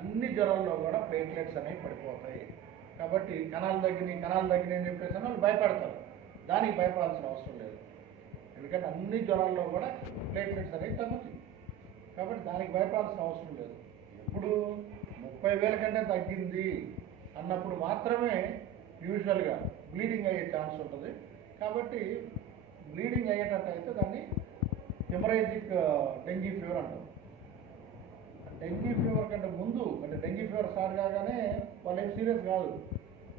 అన్ని జ్వరాల్లో కూడా ప్లేట్లెట్స్ అనేవి పడిపోతాయి. కాబట్టి కణాలు తగ్గినాయి కణాలు తగ్గినాయి అని చెప్పేసి వాళ్ళు భయపడతారు. దానికి భయపడాల్సిన అవసరం లేదు. ఎందుకంటే అన్ని జ్వరాల్లో కూడా ప్లేట్లెట్స్ అనేవి తగ్గుతాయి. కాబట్టి దానికి భయపడాల్సిన అవసరం లేదు. ఎప్పుడు ముప్పై వేల కంటే తగ్గింది అన్నప్పుడు మాత్రమే యూజువల్గా బ్లీడింగ్ అయ్యే ఛాన్స్ ఉంటుంది. కాబట్టి బ్లీడింగ్ అయ్యేటట్టు అయితే దాన్ని హెమరేజిక్ డెంగీ ఫీవర్ అంటాం డెంగీ ఫీవర్ కంటే ముందు అంటే డెంగీ ఫీవర్ స్టార్ట్ కాగానే వాళ్ళు ఏం సీరియస్ కాదు.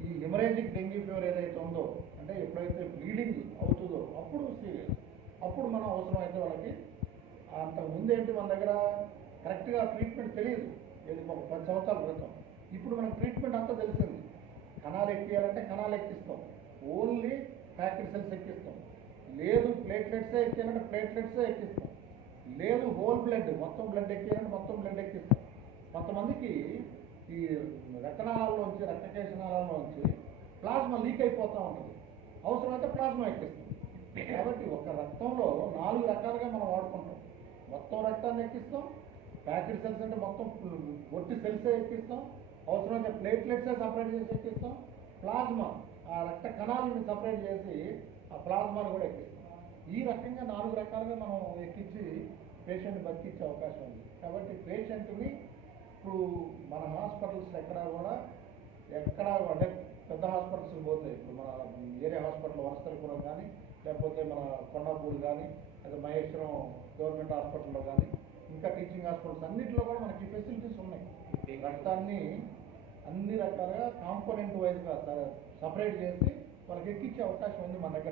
ఈ హెమరేజిక్ డెంగీ ఫీవర్ ఏదైతే ఉందో అంటే ఎప్పుడైతే బ్లీడింగ్ అవుతుందో అప్పుడు సీరియస్. అప్పుడు మనం అవసరమైతే వాళ్ళకి అంతకు ముందేంటి ఏంటి మన దగ్గర? కరెక్ట్గా ట్రీట్మెంట్ తెలియదు. ఇది ఒక పది సంవత్సరాల క్రితం. ఇప్పుడు మనకు ట్రీట్మెంట్ అంతా తెలిసింది. కణాలు ఎక్కియాలంటే కణాలు ఎక్కిస్తాం. ఓన్లీ ప్యాకెట్ సెల్స్ ఎక్కిస్తాం. లేదు ప్లేట్లెట్సే ఎక్కియాలంటే ప్లేట్లెట్సే ఎక్కిస్తాం. లేదు హోల్ బ్లడ్ మొత్తం బ్లడ్ ఎక్కియాలంటే మొత్తం బ్లడ్ ఎక్కిస్తాం. కొంతమందికి ఈ రక్తనాళాల్లోంచి రక్తకేశనాళాల్లోంచి ప్లాస్మా లీక్ అయిపోతూ ఉంటుంది. అవసరమైతే ప్లాస్మా ఎక్కిస్తుంది కాబట్టి ఒక రక్తంలో నాలుగు రకాలుగా మనం వాడుకుంటాం. మొత్తం రక్తాన్ని ఎక్కిస్తాం ప్యాకెట్ సెల్స్ అంటే మొత్తం ఒట్టి సెల్సే ఎక్కిస్తాం అవసరమైతే ప్లేట్లెట్సే సపరేట్ చేసి ఎక్కిస్తాం ప్లాస్మా ఆ రక్త కణాలను సపరేట్ చేసి ఆ ప్లాస్మాను కూడా ఎక్కిస్తాం. ఈ రకంగా నాలుగు రకాలుగా మనం ఎక్కించి పేషెంట్ బతికించే అవకాశం ఉంది. కాబట్టి పేషెంట్ని ఇప్పుడు మన హాస్పిటల్స్ ఎక్కడా కూడా ఎక్కడా అంటే పెద్ద హాస్పిటల్స్ పోతే ఇప్పుడు మన ఏరియా హాస్పిటల్ వనస్థలిపురం కానీ లేకపోతే మన కొండాపూర్ కానీ లేదా మహేశ్వరం గవర్నమెంట్ హాస్పిటల్లో కానీ ఇంకా టీచింగ్ హాస్పిటల్స్ అన్నింటిలో కూడా మనకి ఫెసిలిటీస్ ఉన్నాయి. ఈ రక్తాన్ని అన్ని రకాలుగా కాంపోనెంట్ వైజ్గా సపరేట్ చేసి వాళ్ళకి ఎక్కించే అవకాశం ఉంది మన దగ్గర.